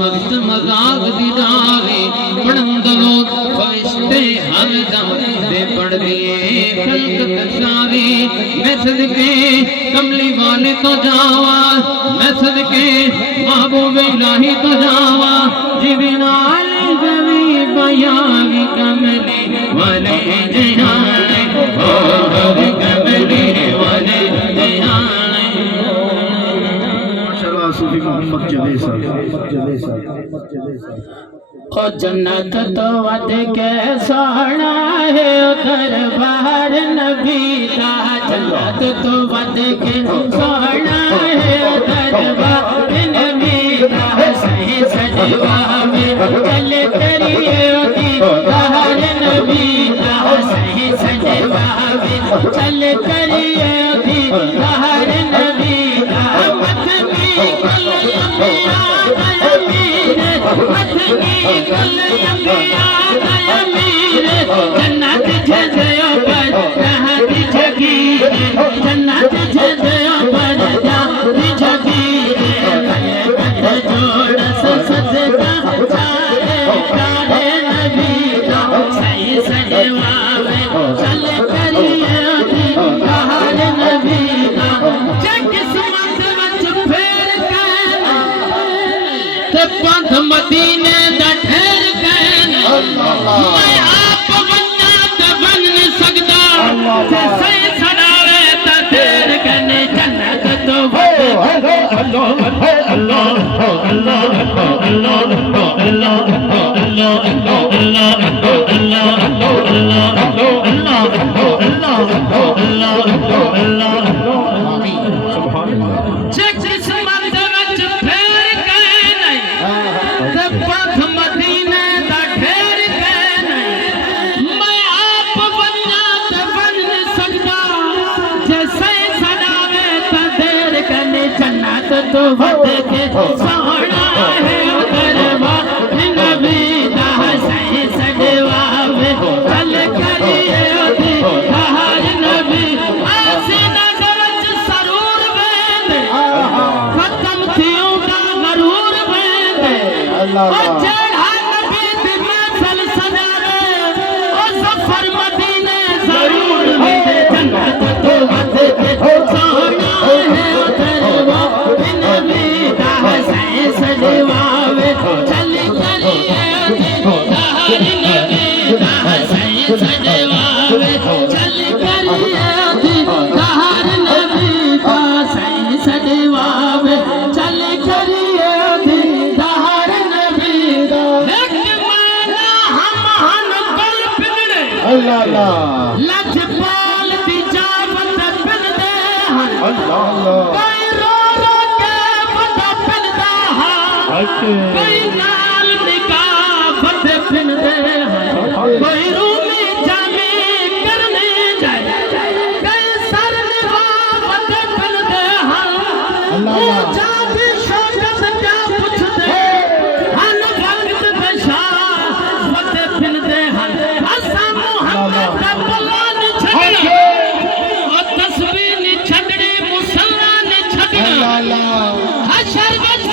वक्त मजाक दिदावे पढ़ंद लोग फरिश्ते हमदम दे पढ़ दिए खल्क तशावे मैं सदके कमली वाले तो जावा मैं सदके महबूब इलाही तो जावा जिबिनाल गवी बयावी कमली वाले जहाने ओ कमली वाले जहाने माशाअल्लाह सूफी मोहम्मद ओ जन्नत तो वद के सोना है उधर बाहर नबी दा जन्नत तो वद के सोना है उधर बाहर नबी दा सही सजवा में चल करिए ओदी बाहर नबी दा सही सजवा में चल करिए ओदी बाहर नबी दा मथनी कल अंबिया जन्नत जयो पर रहत जगीर जन्नत जयो पर रहत जगीर जोड़ सजदा सारे कारे नबी का सही सजवा में चल करिए बाहर नबी का किस्मत वच फेर के पंथ मदीने दा ठहर गए मैं आप बन्ना ते बन नहीं सकदा से सड़ावे ता ठहर गए जन्नत तो तो वद के सोना है उधर बाहर नबी दा सही सजवा में चल करिए ओदी बाहर नबी आसीना दरज सरूर वेंदे खत्म थियों दा गरूर वेंदे ओ चढ़ा नबी दी महफिल सजावे ओ सफर मदीने जरूर वेंदे जन्नत तो वद के सोना है उधर सजवावे चल करिए बाहर नबी दा सही सजवावे चल करिए बाहर नबी दा सही सजवावे चल करिए बाहर नबी दा एक माना हम हन बल बिगड़े अल्लाह अल्लाह लजपाल दी जावत बिगड़े अल्लाह अल्लाह कोई नाल निकाह फते फिरदे कोई रूमी जामी करने जाए कोई सर निकाह फते फिरदे वो जाती शौकत क्या पूछते हन वक्त बशा फते फिरदे हसन मोहम्मद अब्दुल्ला ने छड़ी और तस्बीह ने छड़ी मुसल्ला ने छड़ी हशर बच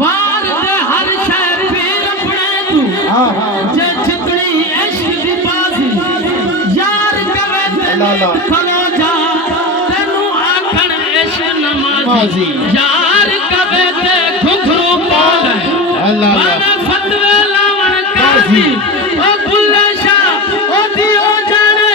वार दे हर शहर पीर अपने तू जे जितनी इश्क दी बाजी यार कवे ते खलो जा तेनू आखण इश्क नमाजी यार कवे ते घुघरू पाल माना फतवे लावण काजी ओ बुल्ले शाह ओ दियो जाने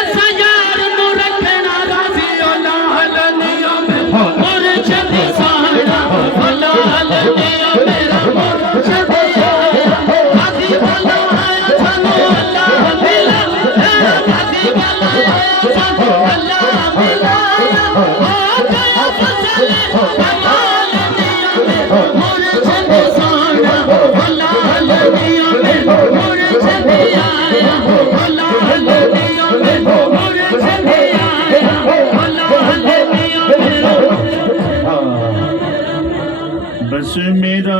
असा यार नू रखना राजी ओ लाल नियो में मुर्शद साड़ा ओ लाल नियो मेरा मुर्शद आया हादी बोलो आया थानू अल्लाह मिला हादी बोलो आया थानू अल्लाह मिला ओ गया फसले कमाल नियो में मुर्शद साड़ा ओ लाल नियो में मुर्शद आया ओ लाल नियो में मुर्शद आया ओ लाल नियो में बस मेरा